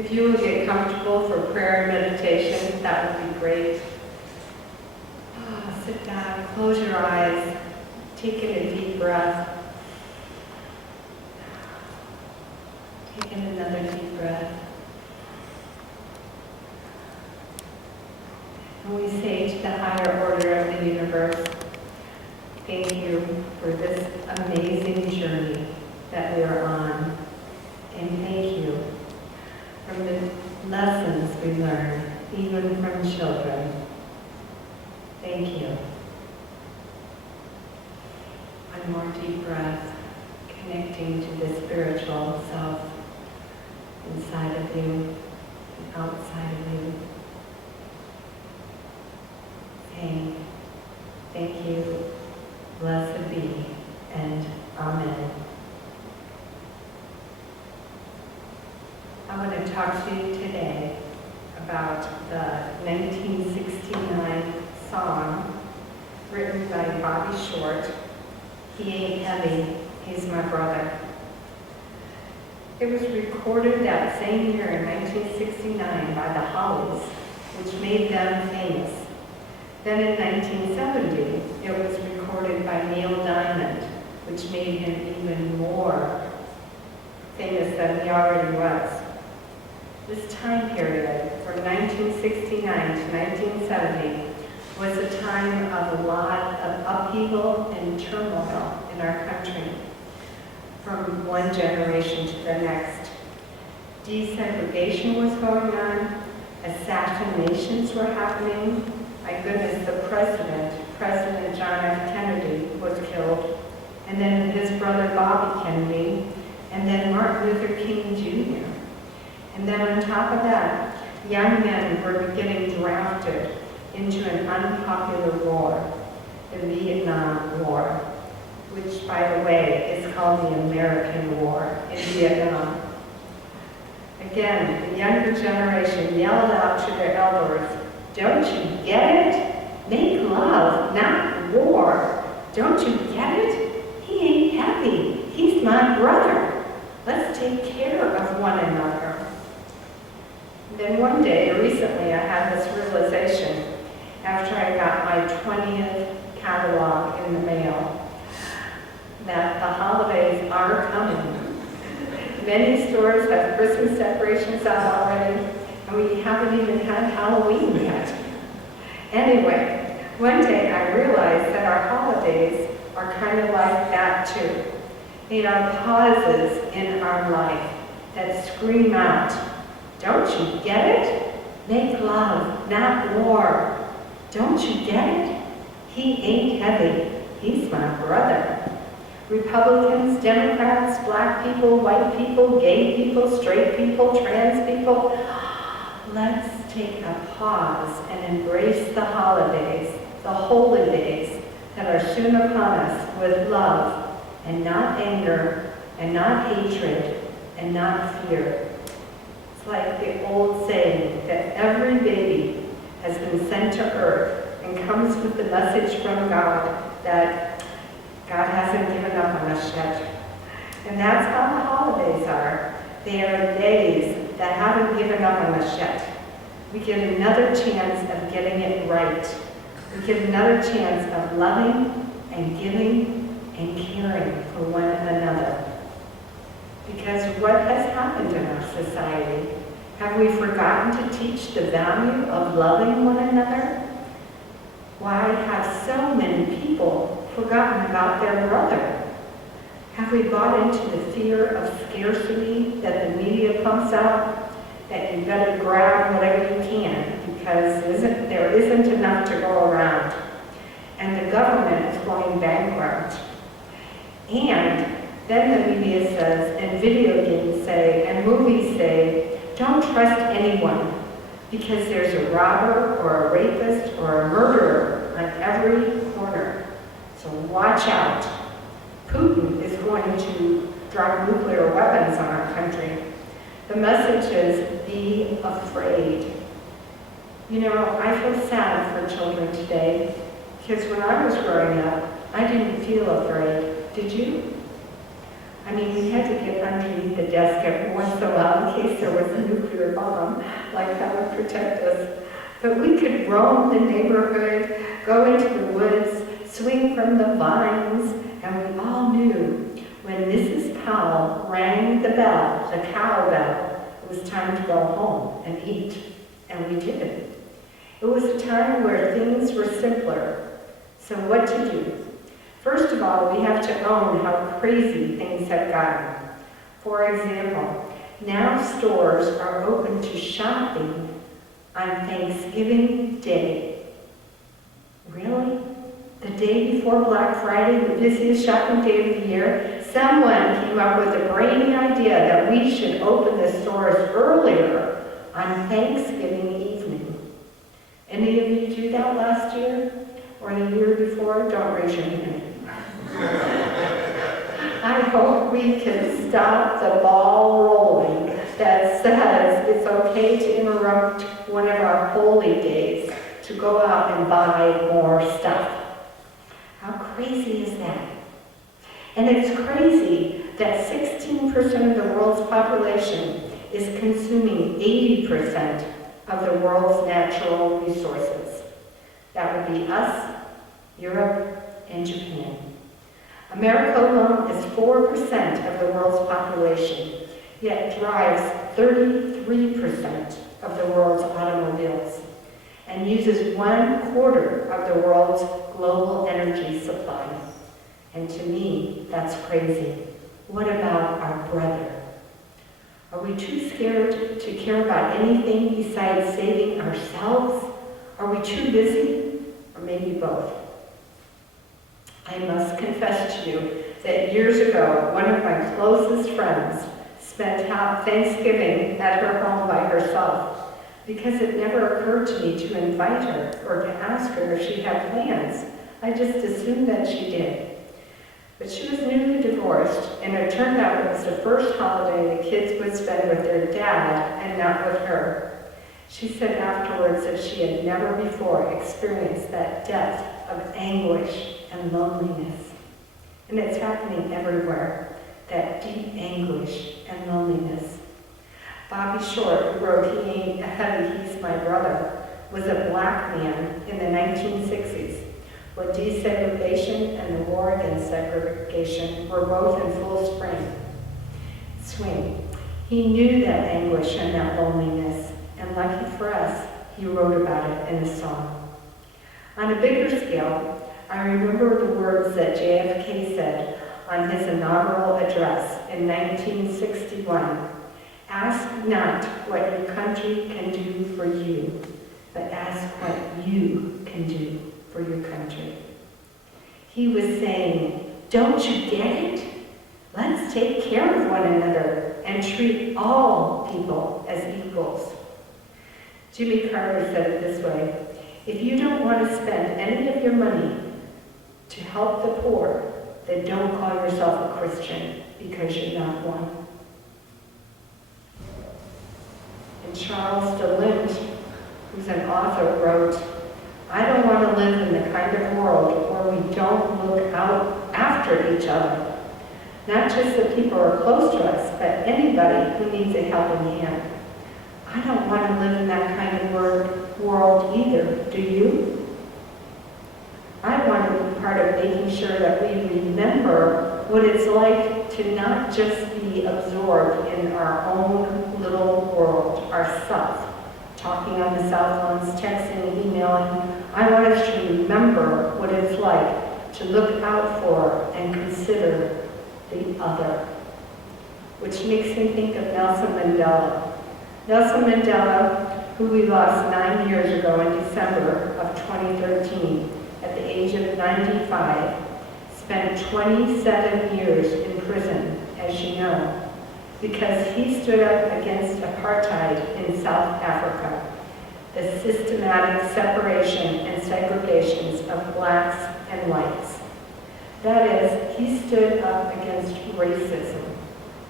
If you will get comfortable for prayer and meditation, that would be great. Sit down, close your eyes, take in a deep breath. Take in another deep breath. And we say to the higher order of the universe, thank you for this amazing journey that we are on. And thank you for the lessons we learn, even from children. Thank you. One more deep breath, connecting to the spiritual self inside of you and outside of you. Saying, thank you, blessed be, and amen. I want to talk to you today about the 1969 song written by Bobby Short, He Ain't Heavy, He's My Brother. It was recorded that same year in 1969 by the Hollies, which made them famous. Then in 1970, it was recorded by Neil Diamond, which made him even more famous than he already was. This time period, from 1969 to 1970, was a time of a lot of upheaval and turmoil in our country, from one generation to the next. Desegregation was going on, assassinations were happening. My goodness, the President John F. Kennedy was killed, and then his brother Bobby Kennedy, and then Martin Luther King Jr. And then on top of that, young men were getting drafted into an unpopular war, the Vietnam War, which, by the way, is called the American War in Vietnam. Again, the younger generation yelled out to their elders, "Don't you get it? Make love, not war. Don't you get it? He ain't heavy. He's my brother. Let's take care of one another." Then one day, recently, I had this realization after I got my 20th catalog in the mail that the holidays are coming. Many stores have Christmas decorations out already, and we haven't even had Halloween yet. Anyway, one day I realized that our holidays are kind of like that too. They are pauses in our life that scream out, "Don't you get it? Make love, not war. Don't you get it? He ain't heavy. He's my brother." Republicans, Democrats, black people, white people, gay people, straight people, trans people, let's take a pause and embrace the holidays, the holy days that are soon upon us with love and not anger and not hatred and not fear. It's like the old saying that every baby has been sent to earth and comes with the message from God that God hasn't given up on us yet. And that's how the holidays are. They are days that haven't given up on us yet. We get another chance of getting it right. We get another chance of loving and giving and caring for one another. Because what has happened in our society? Have we forgotten to teach the value of loving one another? Why have so many people forgotten about their brother? Have we bought into the fear of scarcity that the media pumps out? That you better grab whatever you can because there isn't enough to go around. And the government is going bankrupt. And then the media says, and video games say, and movies say, don't trust anyone because there's a robber or a rapist or a murderer on every corner. So watch out. Putin is going to drop nuclear weapons on our country. The message is, be afraid. You know, I feel sad for children today because when I was growing up, I didn't feel afraid. Did you? I mean, we had to get underneath the desk every once in a while in case there was a nuclear bomb, like that would protect us. But we could roam the neighborhood, go into the woods, swing from the vines, and we all knew when Mrs. Powell rang the bell, the cow bell, it was time to go home and eat, and we did. It was a time where things were simpler. So what to do? First of all, we have to own how crazy things have gotten. For example, now stores are open to shopping on Thanksgiving Day. Really? The day before Black Friday, the busiest shopping day of the year, someone came up with a brainy idea that we should open the stores earlier on Thanksgiving evening. Any of you do that last year or the year before? Don't raise your hand. I hope we can stop the ball rolling that says it's okay to interrupt one of our holy days to go out and buy more stuff. How crazy is that? And it's crazy that 16% of the world's population is consuming 80% of the world's natural resources. That would be us, Europe, and Japan. America alone is 4% of the world's population, yet drives 33% of the world's automobiles and uses 1/4 of the world's global energy supply. And to me, that's crazy. What about our brother? Are we too scared to care about anything besides saving ourselves? Are we too busy? Or maybe both? I must confess to you that years ago, one of my closest friends spent Thanksgiving at her home by herself because it never occurred to me to invite her or to ask her if she had plans. I just assumed that she did. But she was newly divorced, and it turned out it was the first holiday the kids would spend with their dad and not with her. She said afterwards that she had never before experienced that depth of anguish and loneliness. And it's happening everywhere, that deep anguish and loneliness. Bobby Short, who wrote He Ain't a Heavy, He's My Brother, was a black man in the 1960s, when desegregation and the war against segregation were both in full swing. He knew that anguish and that loneliness, and lucky for us, he wrote about it in a song. On a bigger scale, I remember the words that JFK said on his inaugural address in 1961. Ask not what your country can do for you, but ask what you can do for your country. He was saying, don't you get it? Let's take care of one another and treat all people as equals. Jimmy Carter said it this way, if you don't want to spend any of your money to help the poor, then don't call yourself a Christian because you're not one. And Charles DeLint, who's an author, wrote, I don't want to live in the kind of world where we don't look out after each other. Not just the people who are close to us, but anybody who needs a helping hand. I don't want to live in that kind of world either, do you? I want to be part of making sure that we remember what it's like to not just be absorbed in our own little world, ourself. Talking on the cell phones, texting, emailing. I want us to remember what it's like to look out for and consider the other. Which makes me think of Nelson Mandela. Nelson Mandela, who we lost 9 years ago in December of 2013, at the age of 95, spent 27 years in prison, as you know, because he stood up against apartheid in South Africa, the systematic separation and segregations of blacks and whites. That is, he stood up against racism,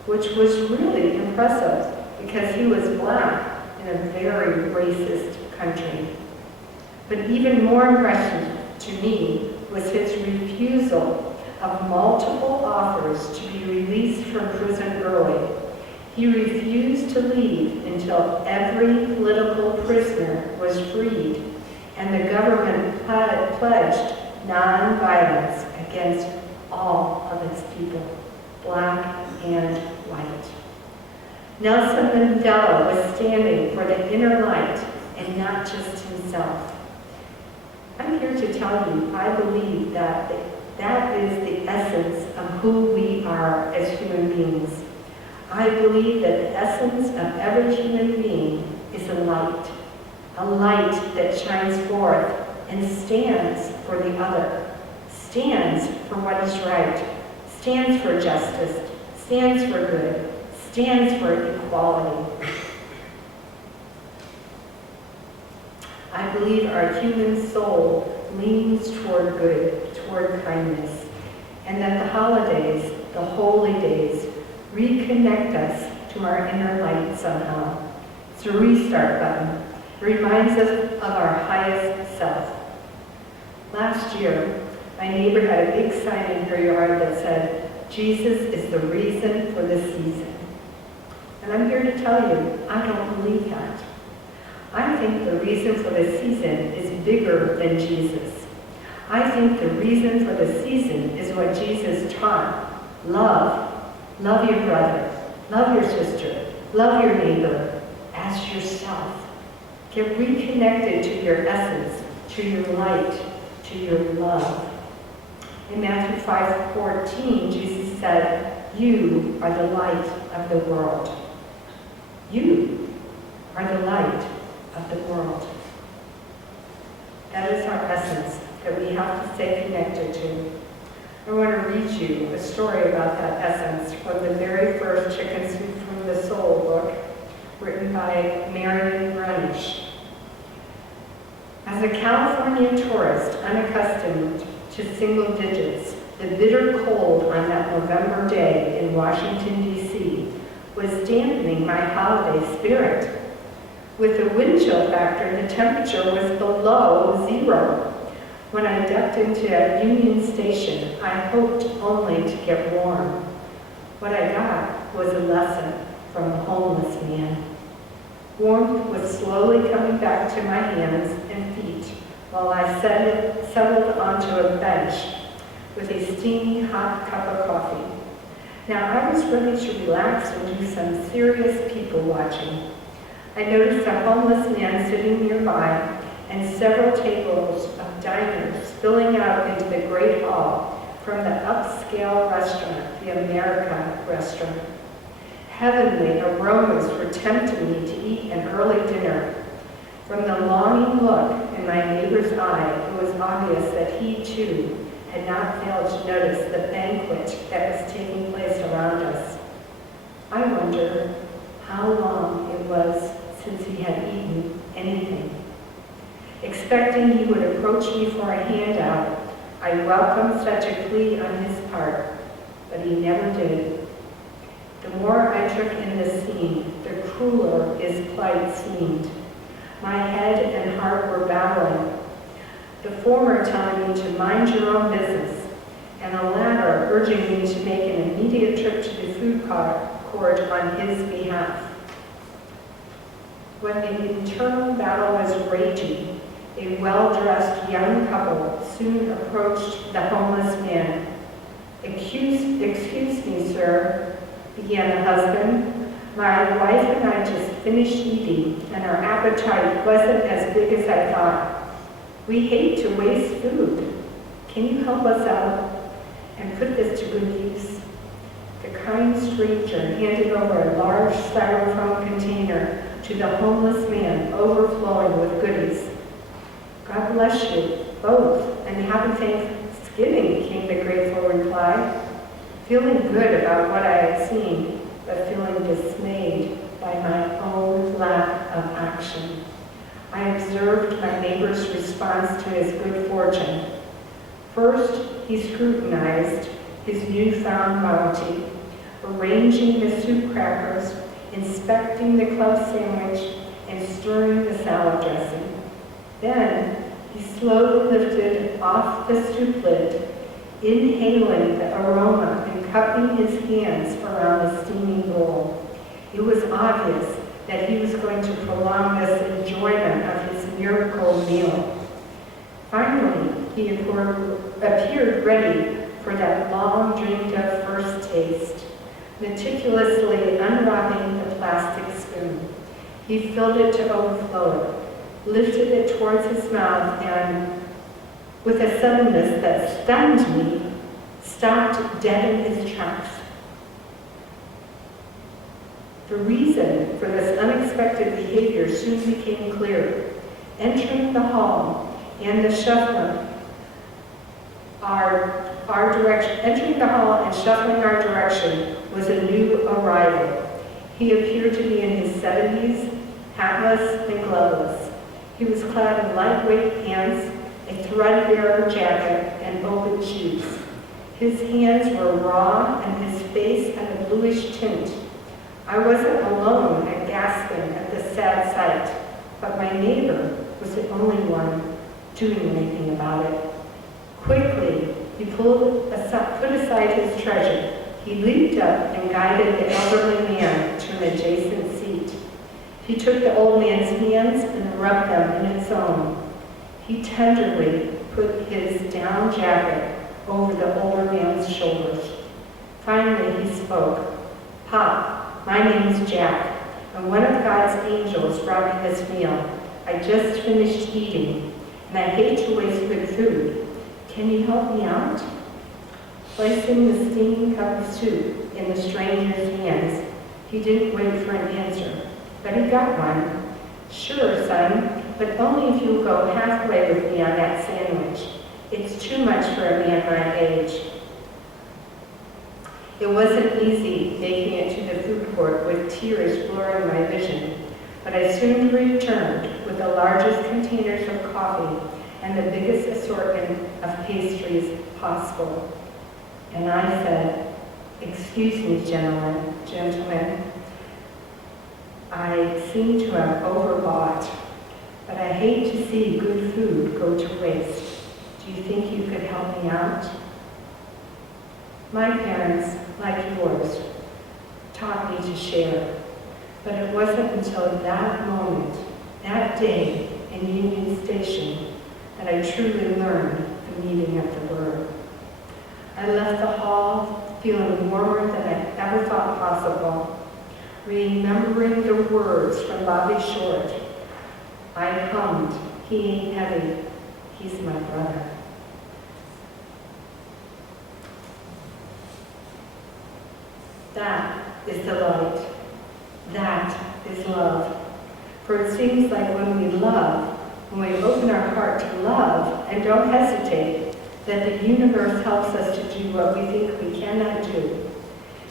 which was really impressive because he was black in a very racist country. But even more impressive to me was his refusal of multiple offers to be released from prison early. He refused to leave until every political prisoner was freed, and the government pledged non-violence against all of its people, black and white. Nelson Mandela was standing for the inner light and not just himself. I'm here to tell you, I believe that is the essence of who we are as human beings. I believe that the essence of every human being is a light that shines forth and stands for the other, stands for what is right, stands for justice, stands for good, stands for equality. I believe our human soul leans toward good, toward kindness, and that the holidays, the holy days, reconnect us to our inner light somehow. It's a restart button. It reminds us of our highest self. Last year, my neighbor had a big sign in her yard that said, "Jesus is the reason for the season." And I'm here to tell you, I don't believe that. I think the reason for the season is bigger than Jesus. I think the reason for the season is what Jesus taught. Love. Love your brother. Love your sister. Love your neighbor as yourself. Get reconnected to your essence, to your light, to your love. In Matthew 5:14, Jesus said, "You are the light of the world." You are the light of the world. That is our essence that we have to stay connected to. I want to read you a story about that essence from the very first Chicken Soup from the Soul book, written by Marion Grunish. As a California tourist unaccustomed to single digits, the bitter cold on that November day in Washington, D.C. was dampening my holiday spirit. With the wind chill factor, the temperature was below 0. When I ducked into Union Station, I hoped only to get warm. What I got was a lesson from the homeless man. Warmth was slowly coming back to my hands and feet while I settled onto a bench with a steamy hot cup of coffee. Now I was ready to relax and do some serious people watching. I noticed a homeless man sitting nearby and several tables of diners spilling out into the great hall from the upscale restaurant, the America restaurant. Heavenly aromas were tempting me to eat an early dinner. From the longing look in my neighbor's eye, it was obvious that he too had not failed to notice the banquet that was taking place around us. I wondered how long it was since he had eaten anything. Expecting he would approach me for a handout, I welcomed such a plea on his part, but he never did. The more I took in the scene, the crueler his plight seemed. My head and heart were battling, the former telling me to mind your own business, and the latter urging me to make an immediate trip to the food court on his behalf. When the internal battle was raging, a well-dressed young couple soon approached the homeless man. Excuse me, sir," began the husband. "My wife and I just finished eating, and our appetite wasn't as big as I thought. We hate to waste food. Can you help us out and put this to good use?" The kind stranger handed over a large styrofoam container to the homeless man, overflowing with goodies. "God bless you, both, and happy Thanksgiving," came the grateful reply. Feeling good about what I had seen, but feeling dismayed by my own lack of action. I observed my neighbor's response to his good fortune. First, he scrutinized his newfound bounty, arranging the soup crackers, inspecting the club sandwich, and stirring the salad dressing. Then, he slowly lifted off the soup lid inhaling the aroma and cupping his hands around the steaming bowl. It was obvious that he was going to prolong this enjoyment of his miracle meal. Finally, he appeared ready for that long-dreamed-of first taste, meticulously unwrapping the plastic spoon. He filled it to overflowing, lifted it towards his mouth, and, with a suddenness that stunned me, stopped dead in his tracks. The reason for this unexpected behavior soon became clear. Entering the hall and shuffling our direction was a new arrival. He appeared to be in his 70s, hatless and gloveless. He was clad in lightweight pants, a threadbare jacket, and open shoes. His hands were raw and his face had a bluish tint. I wasn't alone at gasping at the sad sight, but my neighbor was the only one doing anything about it. Quickly, he put aside his treasure. He leaped up and guided the elderly man to an adjacent seat. He took the old man's hands and rubbed them in his own. He tenderly put his down jacket over the older man's shoulders. Finally, he spoke. "Pop, my name's Jack, and one of God's angels brought me this meal. I just finished eating, and I hate to waste good food. Can you help me out?" Placing the steaming cup of soup in the stranger's hands, he didn't wait for an answer, but he got one. "Sure, son, but only if you'll go halfway with me on that sandwich. It's too much for a man my age." It wasn't easy making it to the food court with tears blurring my vision, but I soon returned with the largest containers of coffee and the biggest assortment of pastries possible. And I said, "Excuse me, gentlemen, I seem to have overbought, but I hate to see good food go to waste. Do you think you could help me out?" My parents, like yours, taught me to share, but it wasn't until that moment, that day in Union Station, that I truly learned the meaning of the word. I left the hall feeling warmer than I ever thought possible, remembering the words from Bobby Short. I hummed, "He ain't heavy, he's my brother." That is the light. That is love. For it seems like when we love, when we open our heart to love and don't hesitate, that the universe helps us to do what we think we cannot do.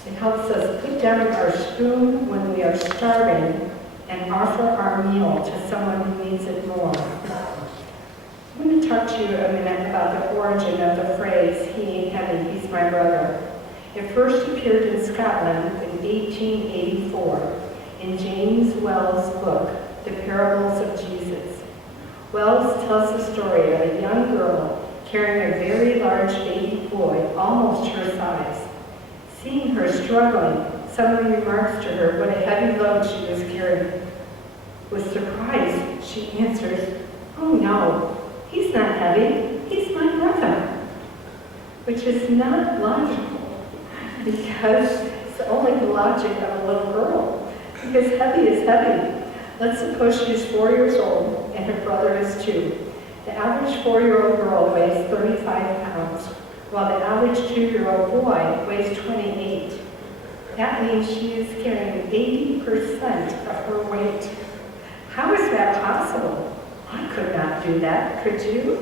It helps us put down our spoon when we are starving and offer our meal to someone who needs it more. I'm going to talk to you a minute about the origin of the phrase, "He ain't heavy, he's my brother." It first appeared in Scotland in 1884 in James Wells' book, The Parables of Jesus. Wells tells the story of a young girl carrying a very large baby boy, almost her size. Seeing her struggling, someone remarks to her what a heavy load she was carrying. With surprise, she answers, "Oh no, he's not heavy, he's my brother." Which is not logical, because it's only the logic of a little girl. Because heavy is heavy. Let's suppose she's 4 years old and her brother is 2. The average 4-year-old girl weighs 35 pounds, while the average 2-year-old boy weighs 28. That means she is carrying 80% of her weight. How is that possible? I could not do that, could you?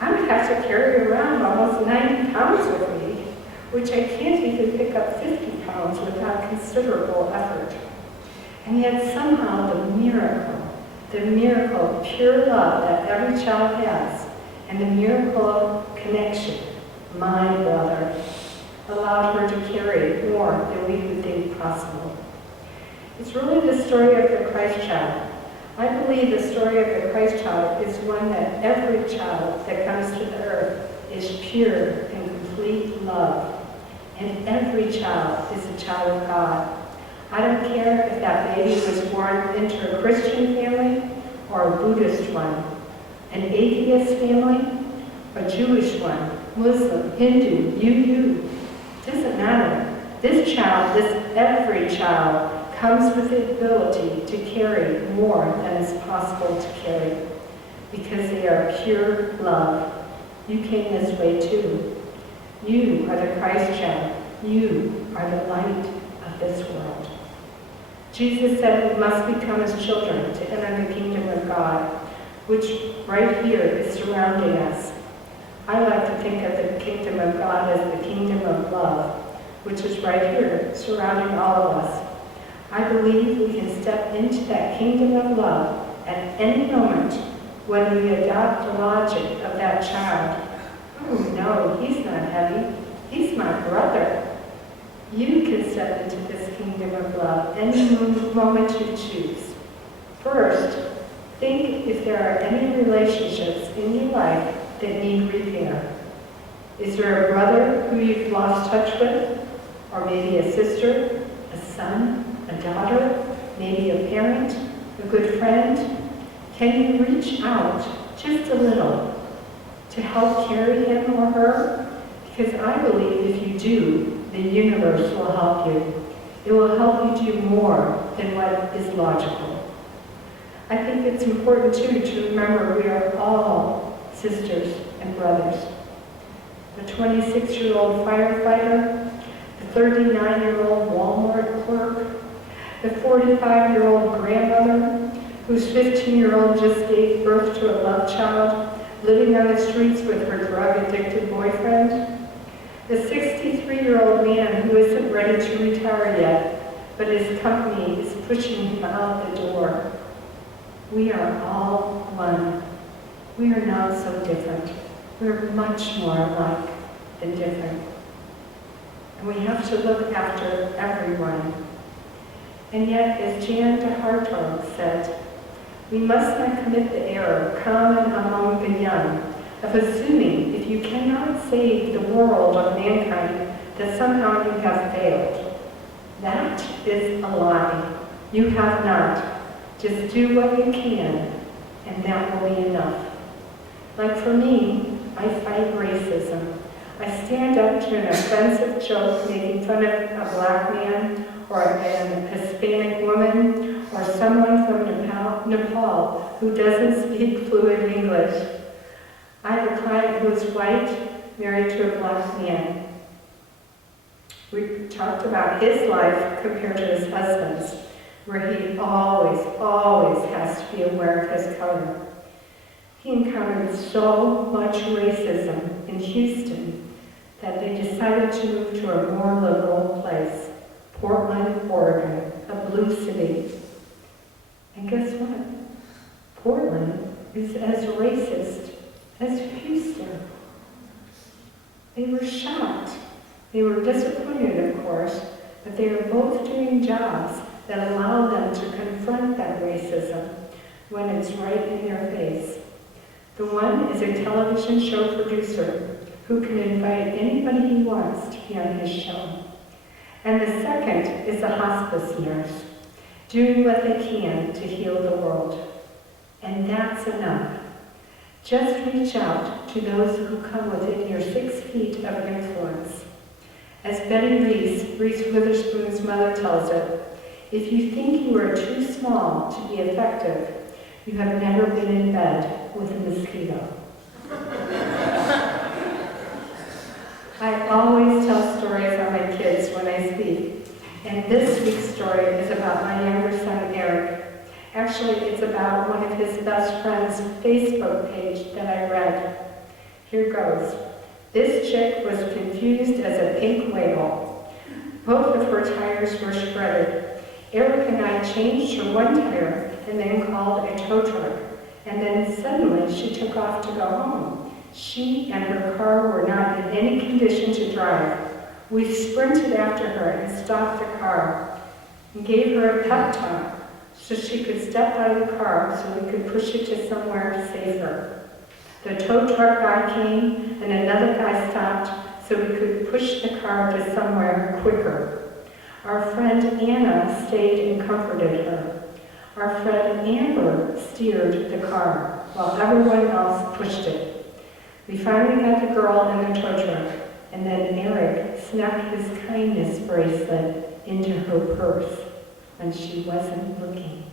I would have to carry around almost 90 pounds with me, which I can't even pick up 50 pounds without considerable effort. And yet somehow the miracle of pure love that every child has, and the miracle of connection, my brother, allowed her to carry more than we would think possible. It's really the story of the Christ child. I believe the story of the Christ child is one that every child that comes to the earth is pure and complete. complete love. And every child is a child of God. I don't care if that baby was born into a Christian family or a Buddhist one, an atheist family, a Jewish one, Muslim, Hindu, you. Doesn't matter. This child, every child, comes with the ability to carry more than is possible to carry because they are pure love. You came this way too. You are the Christ child. You are the light of this world. Jesus said we must become his children to enter the kingdom of God, which right here is surrounding us. I like to think of the kingdom of God as the kingdom of love, which is right here, surrounding all of us. I believe we can step into that kingdom of love at any moment when we adopt the logic of that child. Oh no, he's not heavy. He's my brother. You can step into this kingdom of love any moment you choose. First, think if there are any relationships in your life that need repair. Is there a brother who you've lost touch with? Or maybe a sister, a son, a daughter, maybe a parent, a good friend? Can you reach out just a little to help carry him or her? Because I believe if you do, the universe will help you. It will help you do more than what is logical. I think it's important too to remember we are all sisters and brothers. The 26-year-old firefighter, the 39-year-old Walmart clerk, the 45-year-old grandmother whose 15-year-old just gave birth to a love child, living on the streets with her drug-addicted boyfriend, the 63-year-old man who isn't ready to retire yet, but his company is pushing him out the door. We are all one. We are not so different. We're much more alike than different. And we have to look after everyone. And yet, as Jan de Hartog said, we must not commit the error common among the young of assuming if you cannot save the world of mankind that somehow you have failed. That is a lie. You have not. Just do what you can, and that will be enough. Like for me, I fight racism. I stand up to an offensive joke making fun of a black man or a Hispanic woman or someone from Nepal who doesn't speak fluent English. I have a client who is white, married to a black man. We talked about his life compared to his husband's, where he always has to be aware of his color. He encountered so much racism in Houston that they decided to move to a more liberal place, Portland, Oregon, a blue city. And guess what? Portland is as racist as Houston. They were shocked. They were disappointed, of course, but they are both doing jobs that allow them to confront that racism when it's right in their face. The one is a television show producer who can invite anybody he wants to be on his show. And the second is a hospice nurse, doing what they can to heal the world. And that's enough. Just reach out to those who come within your 6 feet of influence. As Betty Reese Witherspoon's mother tells it, if you think you are too small to be effective, you have never been in bed with a mosquito. I always tell stories on my kids when I speak, and this week's story is about my younger son, Eric. Actually, it's about one of his best friend's Facebook page that I read. Here goes. This chick was confused as a pink whale. Both of her tires were shredded. Eric and I changed her one tire and then called a tow truck. And then suddenly she took off to go home. She and her car were not in any condition to drive. We sprinted after her and stopped the car and gave her a pep talk so she could step out of the car so we could push it to somewhere safer. The tow truck guy came and another guy stopped so we could push the car to somewhere quicker. Our friend Anna stayed and comforted her. Our friend Amber steered the car, while everyone else pushed it. We finally got the girl in the tow truck, and then Eric snuck his kindness bracelet into her purse when she wasn't looking,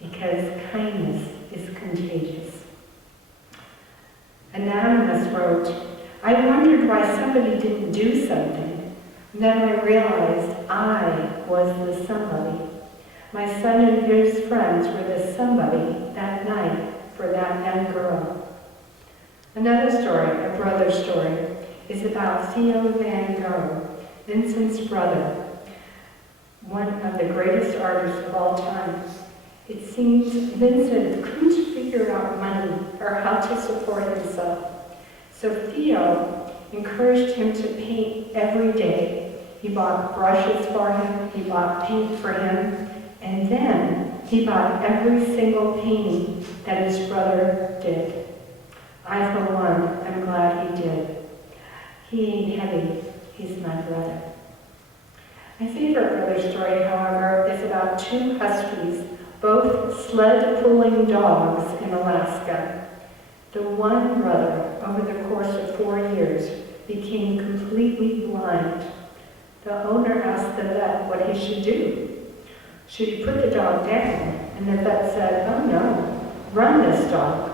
because kindness is contagious. Anonymous wrote, I wondered why somebody didn't do something. And then I realized I was the somebody. My son and his friends were the somebody that night for that young girl. Another story, a brother story, is about Theo Van Gogh, Vincent's brother, one of the greatest artists of all time. It seems Vincent couldn't figure out money or how to support himself. So Theo encouraged him to paint every day. He bought brushes for him, he bought paint for him, and then he bought every single painting that his brother did. I, for one, am glad he did. He ain't heavy, he's my brother. My favorite brother story, however, is about two huskies, both sled-pulling dogs in Alaska. The one brother, over the course of 4 years, became completely blind. The owner asked the vet what he should do. Should he put the dog down? And the vet said, oh no, run this dog.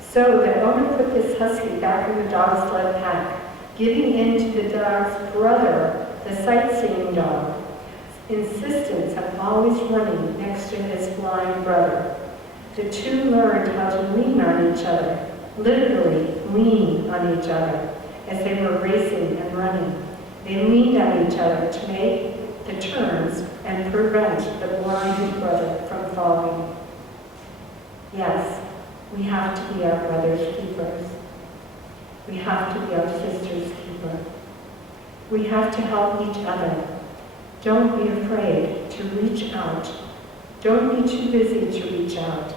So the owner put this husky back in the dog sled pack, giving in to the dog's brother, the sightseeing dog, insistence of always running next to his blind brother. The two learned how to lean on each other, literally lean on each other, as they were racing and running. They leaned on each other to make the turns and prevent the blind brother from falling. Yes, we have to be our brother's keepers. We have to be our sister's keeper. We have to help each other. Don't be afraid to reach out. Don't be too busy to reach out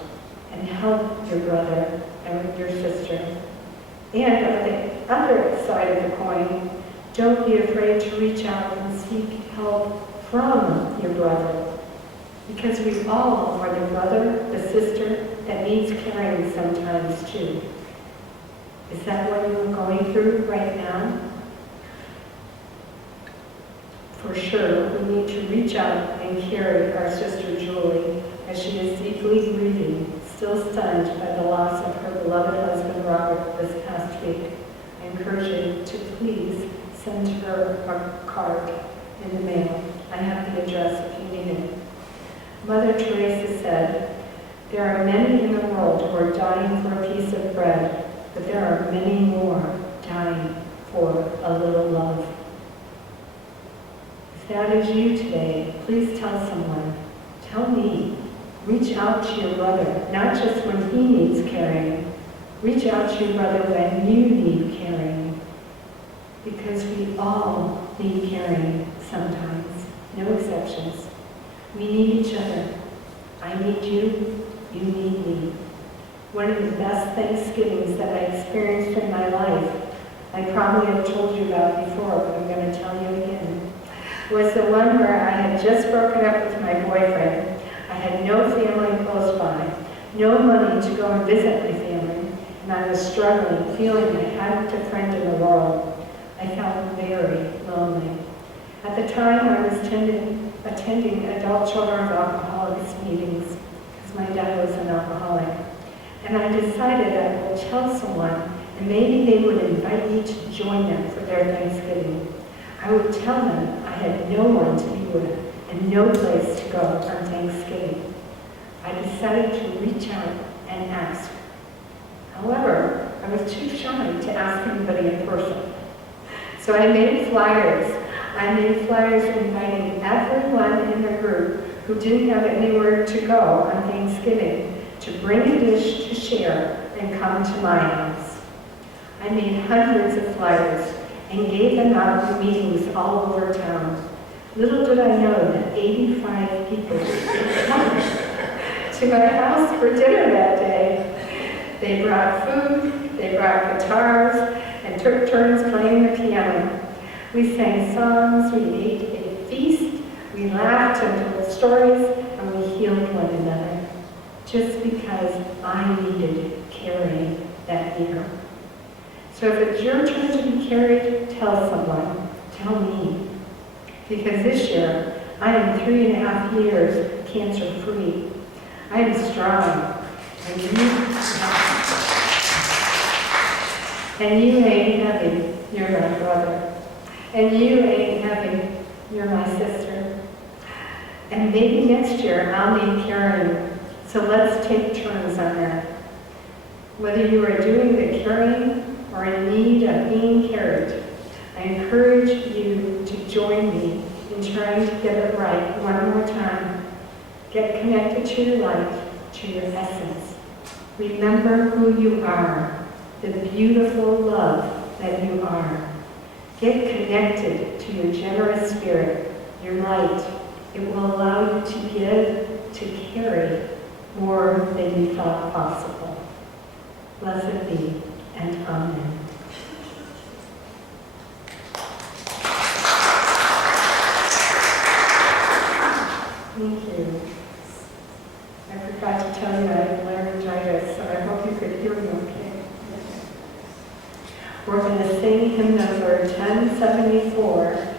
and help your brother and your sister. And on the other side of the coin, don't be afraid to reach out and seek help from your brother. Because we all are the brother, the sister that needs caring sometimes too. Is that what you're going through right now? For sure, we need to reach out and carry our sister Julie as she is deeply grieving, still stunned by the loss of her beloved husband Robert this past week. I encourage you to please send her a card in the mail. I have the address if you need it. Mother Teresa said, there are many in the world who are dying for a piece of bread, but there are many more dying for a little love. If that is you today, please tell someone. Tell me. Reach out to your brother, not just when he needs caring. Reach out to your brother when you need caring. Because we all need caring sometimes, no exceptions. We need each other. I need you, you need me. One of the best Thanksgivings that I experienced in my life, I probably have told you about before, but I'm going to tell you again, was the one where I had just broken up with my boyfriend. I had no family close by, no money to go and visit my family, and I was struggling, feeling I hadn't a friend in the world. I felt very lonely. At the time, I was attending adult children of alcoholics meetings, because my dad was an alcoholic. And I decided I would tell someone, and maybe they would invite me to join them for their Thanksgiving. I would tell them I had no one to be with and no place to go on Thanksgiving. I decided to reach out and ask. However, I was too shy to ask anybody in person. So I made flyers. I made flyers inviting everyone in the group who didn't have anywhere to go on Thanksgiving to bring a dish to share and come to my house. I made hundreds of flyers and gave them out in meetings all over town. Little did I know that 85 people would come to my house for dinner that day. They brought food, they brought guitars, and took turns playing the piano. We sang songs, we ate a feast, we laughed and told stories, and we healed one another, just because I needed carrying that year. So if it's your turn to be carried, tell someone, tell me. Because this year, I am 3.5 years cancer-free. I am strong, and you ain't heavy, you're my brother. And you ain't heavy, you're my sister. And maybe next year I'll need carrying, so let's take turns on that. Whether you are doing the carrying or in need of being carried, I encourage you to join me in trying to get it right one more time. Get connected to your life, to your essence. Remember who you are, the beautiful love that you are. Get connected to your generous spirit, your light. It will allow you to give, to carry more than you thought possible. Blessed be, and amen. Thank you. I forgot to tell you I have laryngitis, so I hope you could hear me okay. We're going to sing hymn number 1074.